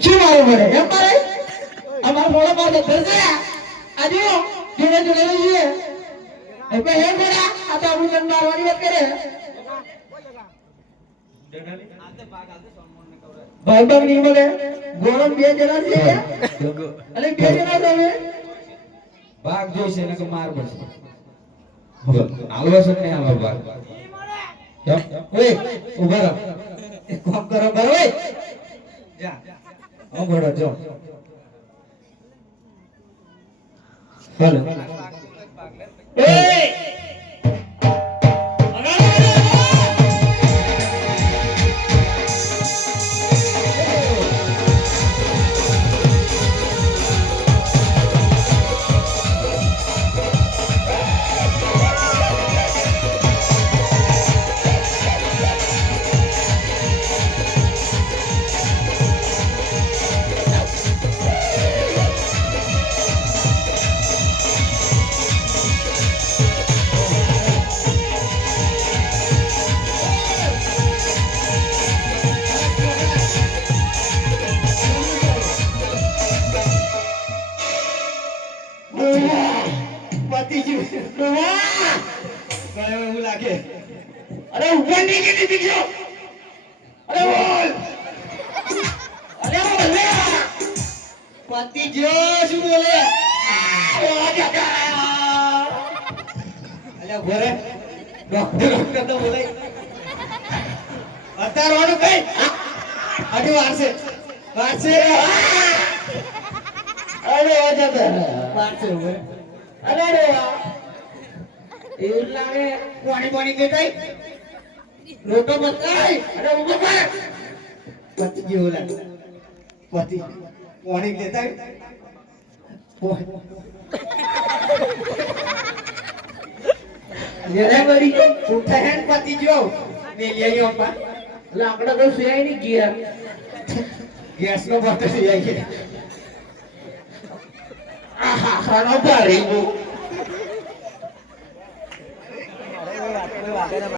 શું મારું પડે એમ મારે અમાર મોળો પાર તો ધરશે આજો જોડે જોડે રહીએ એટલે હે ગોડા આ તો આપણું જન મારવાની વાત કરે ભાઈ બાગ ની મળે ગોળો બે જણા છે અલે બે જણા છે ભાગ જોઈશે ને કે માર પડશે હાલવા છે ને હાલવા ભાગ કેમ ઓય ઉભા રહો કોમ કરો બરો ઓય જા ઓ ઘોડો જો હાલો એ એવું લાગે અરે ઉપર ની કે દીજો અરે બોલ અરે બોલ પતિ જો શું બોલે ઓ કાકા અલ્યા ઘરે ડોક્ટર તો બોલે અત્યારે વાળું કઈ આટલું વારસે અરે ઓ જતા વારસે ઉભરે અરે રે એવું લાગે પાણી પાણી દેતાઈ લોટો બતાઈ અરે ઉભો કર પતિ જેવું લાગે પતિ પાણી દેતા જરા બરી ઉઠા હેન પતિ જો મેલિયા ઉપર લાકડા તો સુયાઈ ની ગયા ગેસ નો બટન લઈ જાય આહા ખાનો પાડી